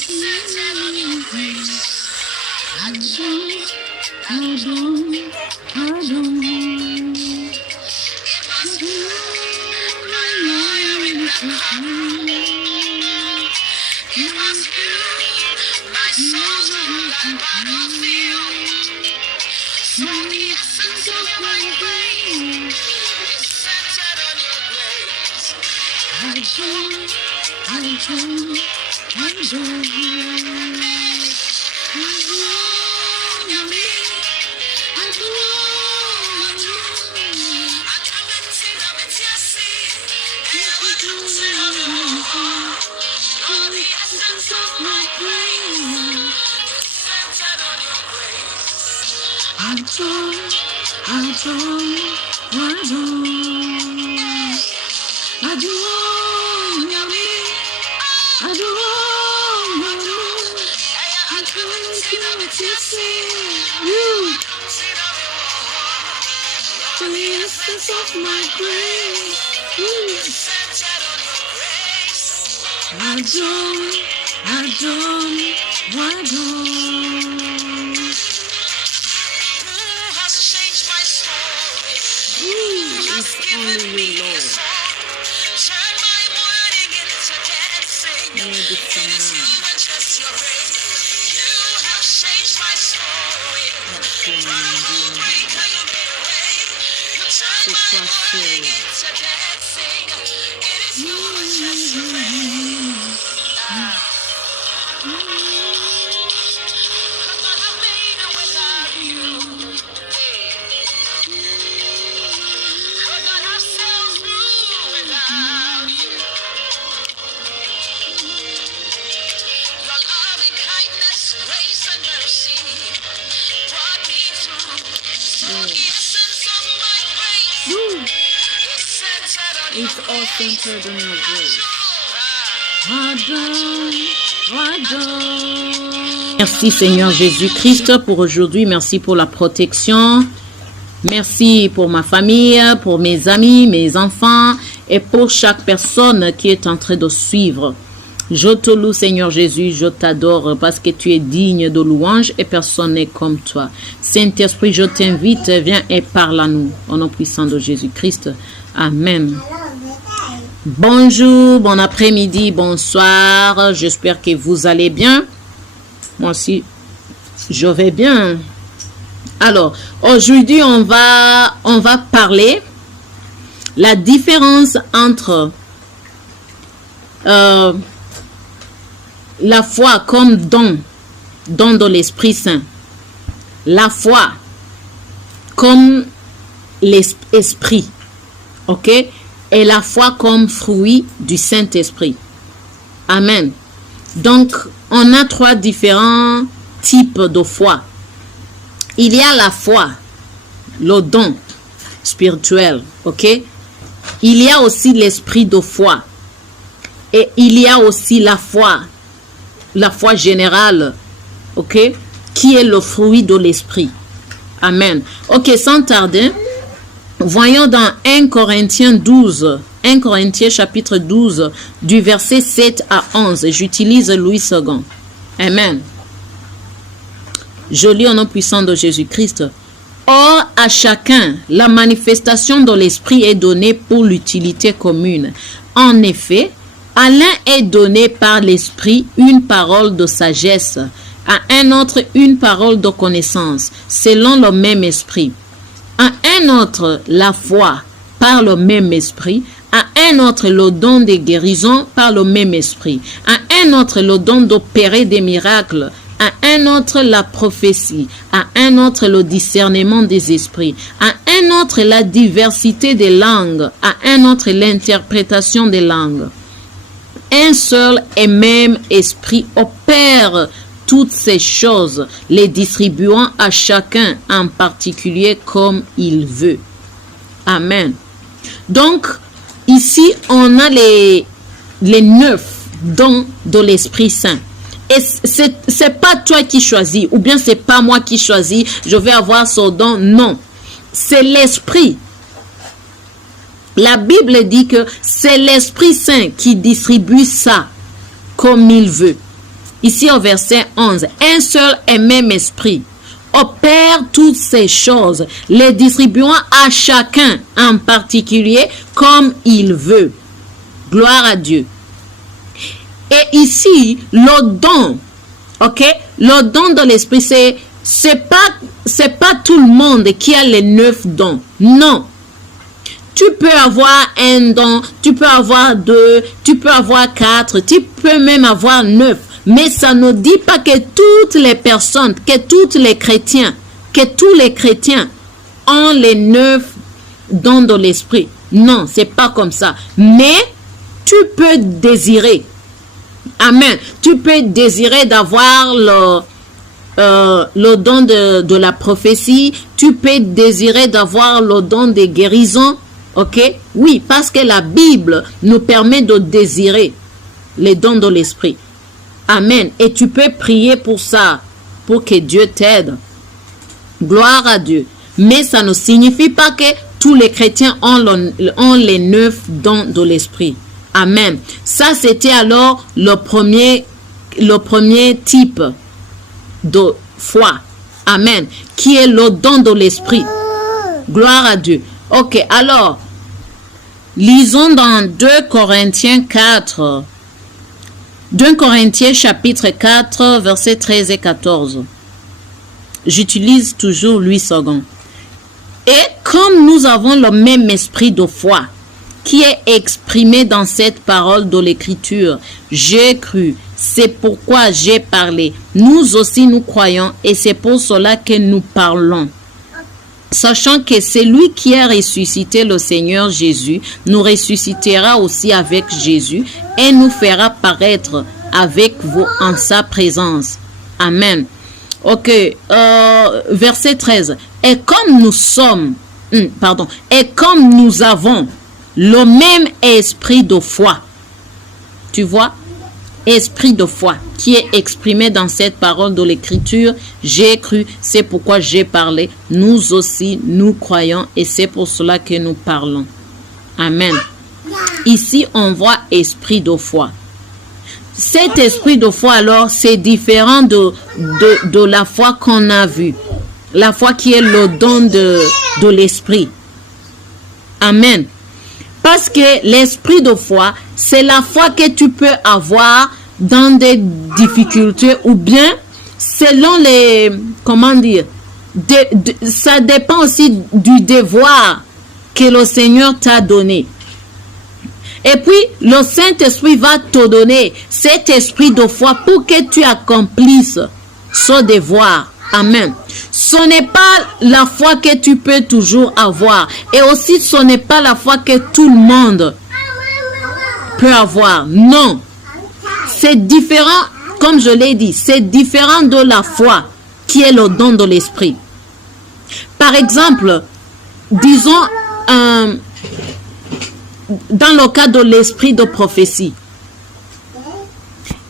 Centered on your grace. It was you, my lawyer in the courtroom. It was you, my soldier on the battlefield. So the essence of my grace is centered on your grace. It's all centered on your grace. Merci Seigneur Jésus-Christ pour aujourd'hui. Merci pour la protection. Merci pour ma famille, pour mes amis, mes enfants et pour chaque personne qui est en train de suivre. Je te loue Seigneur Jésus, je t'adore parce que tu es digne de louange et personne n'est comme toi. Saint-Esprit, je t'invite, viens et parle à nous. Au nom puissant de Jésus-Christ. Amen. Bonjour, bon après-midi, bonsoir. J'espère que vous allez bien. Moi aussi, je vais bien. Alors, aujourd'hui, on va parler la différence entre la foi comme don de l'Esprit Saint. La foi comme l'Esprit. OK? Et la foi comme fruit du Saint-Esprit. Amen. Donc, on a trois différents types de foi. Il y a la foi, le don spirituel, ok? Il y a aussi l'esprit de foi. Et il y a aussi la foi générale, ok? Qui est le fruit de l'esprit. Amen. Ok, sans tarder, voyons dans 1 Corinthiens 12, 1 Corinthiens chapitre 12, du verset 7 à 11. J'utilise Louis II. Amen. Je lis au nom puissant de Jésus-Christ. Or, à chacun, la manifestation de l'Esprit est donnée pour l'utilité commune. En effet, à l'un est donné par l'Esprit une parole de sagesse, à un autre une parole de connaissance, selon le même Esprit. À un autre, la foi par le même Esprit. À un autre, le don de guérison par le même Esprit. À un autre, le don d'opérer des miracles. À un autre, la prophétie. À un autre, le discernement des esprits. À un autre, la diversité des langues. À un autre, l'interprétation des langues. Un seul et même esprit opère toutes ces choses, les distribuant à chacun en particulier comme il veut. Amen. Donc, ici, on a les 9 dons de l'Esprit Saint. Et c'est pas toi qui choisis, ou bien c'est pas moi qui choisis, je vais avoir ce don. Non, c'est l'Esprit. La Bible dit que c'est l'Esprit Saint qui distribue ça comme il veut. ici au verset 11, un seul et même esprit opère toutes ces choses, les distribuant à chacun en particulier comme il veut. Gloire à Dieu. Et ici, le don, ok, le don de l'esprit, c'est pas tout le monde qui a les 9 dons. Non. Tu peux avoir un don, tu peux avoir 2, tu peux avoir 4, tu peux même avoir 9. Mais ça ne dit pas que toutes les personnes, que tous les chrétiens ont les 9 dons de l'esprit. Non, c'est pas comme ça. Mais tu peux désirer. Amen. Tu peux désirer d'avoir le don de la prophétie. Tu peux désirer d'avoir le don de guérison. Ok? Oui, parce que la Bible nous permet de désirer les dons de l'esprit. Amen. Et tu peux prier pour ça, pour que Dieu t'aide. Gloire à Dieu. Mais ça ne signifie pas que tous les chrétiens ont les 9 dons de l'esprit. Amen. Ça, c'était alors le premier type de foi. Amen. Qui est le don de l'esprit. Gloire à Dieu. Ok, alors, lisons dans 2 Corinthiens 4. 2 Corinthiens chapitre 4, versets 13 et 14. J'utilise toujours 8 secondes. Et comme nous avons le même esprit de foi qui est exprimé dans cette parole de l'Écriture, j'ai cru, c'est pourquoi j'ai parlé. Nous aussi nous croyons et c'est pour cela que nous parlons. Sachant que c'est lui qui a ressuscité le Seigneur Jésus, nous ressuscitera aussi avec Jésus et nous fera paraître avec vous en sa présence. Amen. Ok, verset 13. Et comme nous avons le même esprit de foi. Tu vois? Esprit de foi qui est exprimé dans cette parole de l'Écriture. J'ai cru, c'est pourquoi j'ai parlé. Nous aussi, nous croyons et c'est pour cela que nous parlons. Amen. Ici, on voit esprit de foi. Cet esprit de foi, alors, c'est différent de la foi qu'on a vue. La foi qui est le don de l'esprit. Amen. Parce que l'esprit de foi, c'est la foi que tu peux avoir dans des difficultés ou bien selon les, comment dire, ça dépend aussi du devoir que le Seigneur t'a donné. Et puis, le Saint-Esprit va te donner cet esprit de foi pour que tu accomplisses ce devoir. Amen. Ce n'est pas la foi que tu peux toujours avoir. Et aussi, ce n'est pas la foi que tout le monde peut avoir. Non. C'est différent, comme je l'ai dit, c'est différent de la foi qui est le don de l'esprit. Par exemple, disons, dans le cas de l'esprit de prophétie,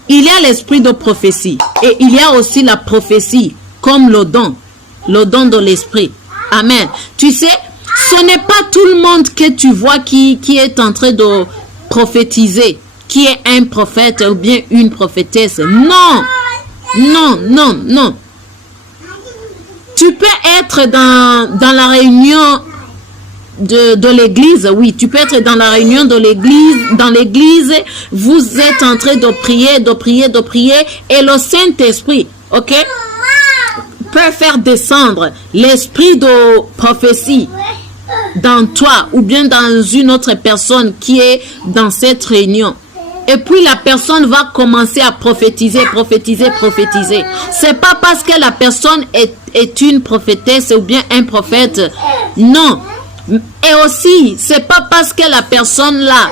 il y a l'esprit de prophétie et il y a aussi la prophétie comme le don de l'esprit. Amen. Tu sais, ce n'est pas tout le monde que tu vois qui est en train de prophétiser, qui est un prophète ou bien une prophétesse. Non, non, non, non. Tu peux être dans la réunion de l'église, oui, tu peux être dans la réunion de l'église, dans l'église, vous êtes en train de prier, et le Saint-Esprit, ok, peut faire descendre l'esprit de prophétie dans toi ou bien dans une autre personne qui est dans cette réunion. Et puis la personne va commencer à prophétiser. C'est pas parce que la personne est une prophétesse ou bien un prophète. Non. Et aussi, c'est pas parce que la personne là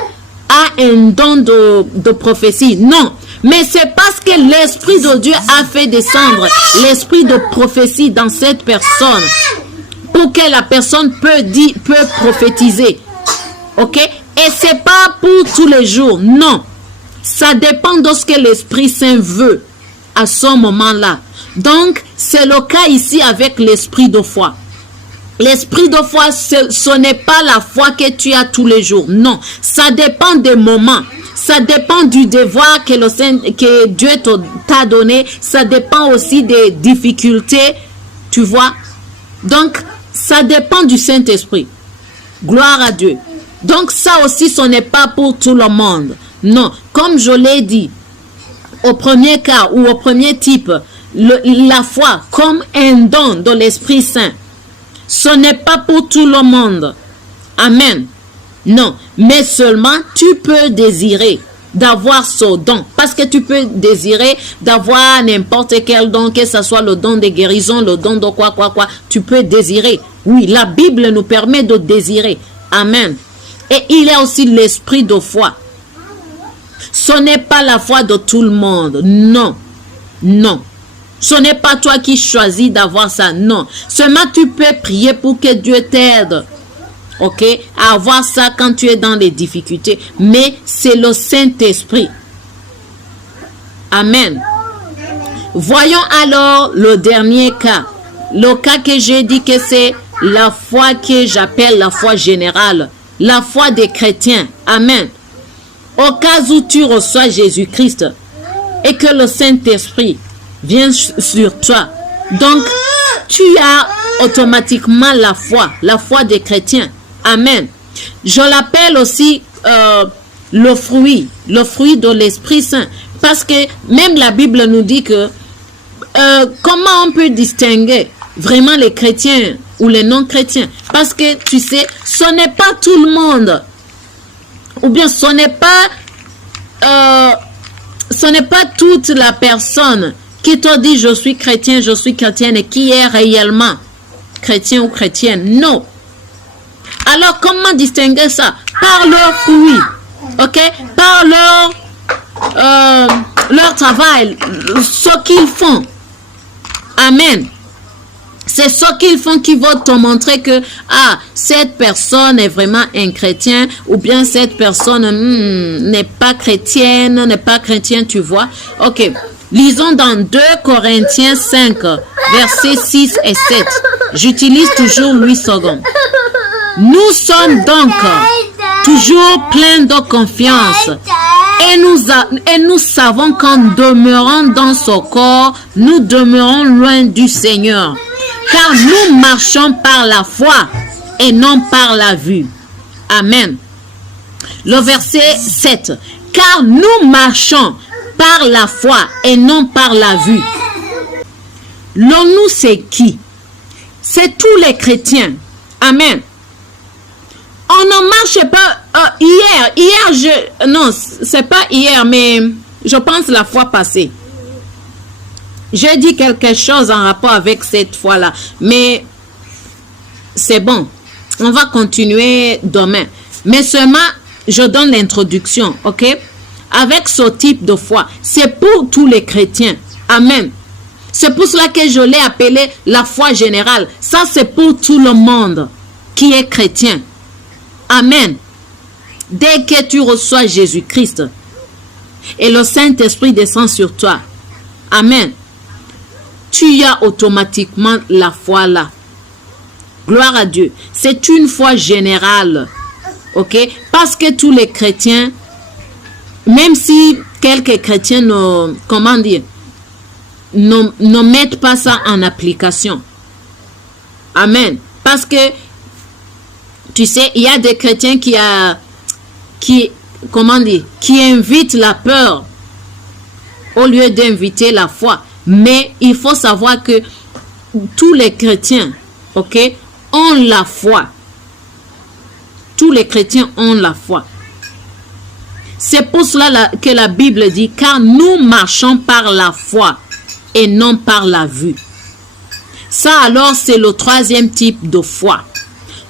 a un don de prophétie. Non. Mais c'est parce que l'Esprit de Dieu a fait descendre l'esprit de prophétie dans cette personne pour que la personne peut prophétiser. Ok? Et c'est pas pour tous les jours. Non. Ça dépend de ce que l'Esprit Saint veut à ce moment-là. Donc, c'est le cas ici avec l'esprit de foi. L'esprit de foi, ce n'est pas la foi que tu as tous les jours. Non, ça dépend des moments. Ça dépend du devoir que Dieu t'a donné. Ça dépend aussi des difficultés, tu vois. Donc, ça dépend du Saint-Esprit. Gloire à Dieu. Donc, ça aussi, ce n'est pas pour tout le monde. Non, comme je l'ai dit, au premier cas ou au premier type, la foi comme un don de l'Esprit Saint, ce n'est pas pour tout le monde. Amen. Non, mais seulement tu peux désirer d'avoir ce don. Parce que tu peux désirer d'avoir n'importe quel don, que ce soit le don de guérison, le don de quoi. Tu peux désirer. Oui, la Bible nous permet de désirer. Amen. Et il y a aussi l'esprit de foi. Ce n'est pas la foi de tout le monde. Non. Non. Ce n'est pas toi qui choisis d'avoir ça. Non. Seulement tu peux prier pour que Dieu t'aide. Ok? À avoir ça quand tu es dans les difficultés. Mais c'est le Saint-Esprit. Amen. Voyons alors le dernier cas. Le cas que j'ai dit que c'est la foi que j'appelle la foi générale. La foi des chrétiens. Amen. Au cas où tu reçois Jésus-Christ et que le Saint-Esprit vient sur toi. Donc, tu as automatiquement la foi des chrétiens. Amen. Je l'appelle aussi le fruit de l'Esprit Saint. Parce que même la Bible nous dit que comment on peut distinguer vraiment les chrétiens ou les non-chrétiens. Parce que tu sais, ce n'est pas tout le monde. Ou bien ce n'est pas toute la personne qui te dit je suis chrétienne et qui est réellement chrétien ou chrétienne. Non. Alors comment distinguer ça? Par leurs fruits, ok? Par leur travail, ce qu'ils font. Amen. C'est ce qu'ils font qui vont te montrer que cette personne est vraiment un chrétien ou bien cette personne n'est pas chrétienne, tu vois. Ok, lisons dans 2 Corinthiens 5, versets 6 et 7. J'utilise toujours 8 secondes. Nous sommes donc toujours pleins de confiance et nous savons qu'en demeurant dans ce corps, nous demeurons loin du Seigneur. Car nous marchons par la foi et non par la vue. Amen. Le verset 7. Car nous marchons par la foi et non par la vue. Le nous, c'est qui? C'est tous les chrétiens. Amen. On ne marche pas non, c'est pas hier, mais je pense la fois passée. J'ai dit quelque chose en rapport avec cette foi-là, mais c'est bon. On va continuer demain. Mais seulement, je donne l'introduction, ok? Avec ce type de foi, c'est pour tous les chrétiens. Amen. C'est pour cela que je l'ai appelé la foi générale. Ça, c'est pour tout le monde qui est chrétien. Amen. Dès que tu reçois Jésus-Christ et le Saint-Esprit descend sur toi. Amen. Tu as automatiquement la foi là. Gloire à Dieu. C'est une foi générale. Ok? Parce que tous les chrétiens, même si quelques chrétiens ne mettent pas ça en application. Amen. Parce que, tu sais, il y a des chrétiens qui invitent la peur au lieu d'inviter la foi. Mais il faut savoir que tous les chrétiens, ok, ont la foi. Tous les chrétiens ont la foi. C'est pour cela que la Bible dit, car nous marchons par la foi et non par la vue. Ça alors, c'est le 3e type de foi.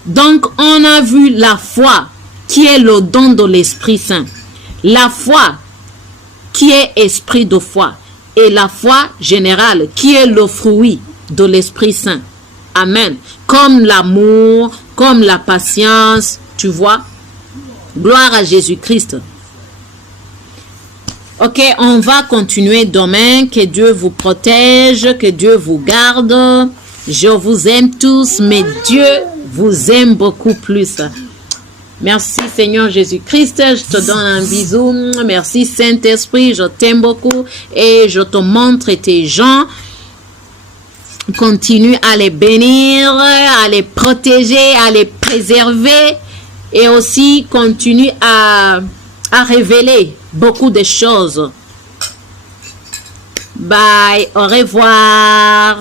Donc, on a vu la foi qui est le don de l'Esprit Saint. La foi qui est esprit de foi. Et la foi générale qui est le fruit de l'Esprit Saint. Amen. Comme l'amour, comme la patience, tu vois. Gloire à Jésus-Christ. Ok, on va continuer demain. Que Dieu vous protège, que Dieu vous garde. Je vous aime tous, mais Dieu vous aime beaucoup plus. Merci Seigneur Jésus-Christ, je te donne un bisou. Merci Saint-Esprit, je t'aime beaucoup et je te montre tes gens. Continue à les bénir, à les protéger, à les préserver et aussi continue à révéler beaucoup de choses. Bye, au revoir.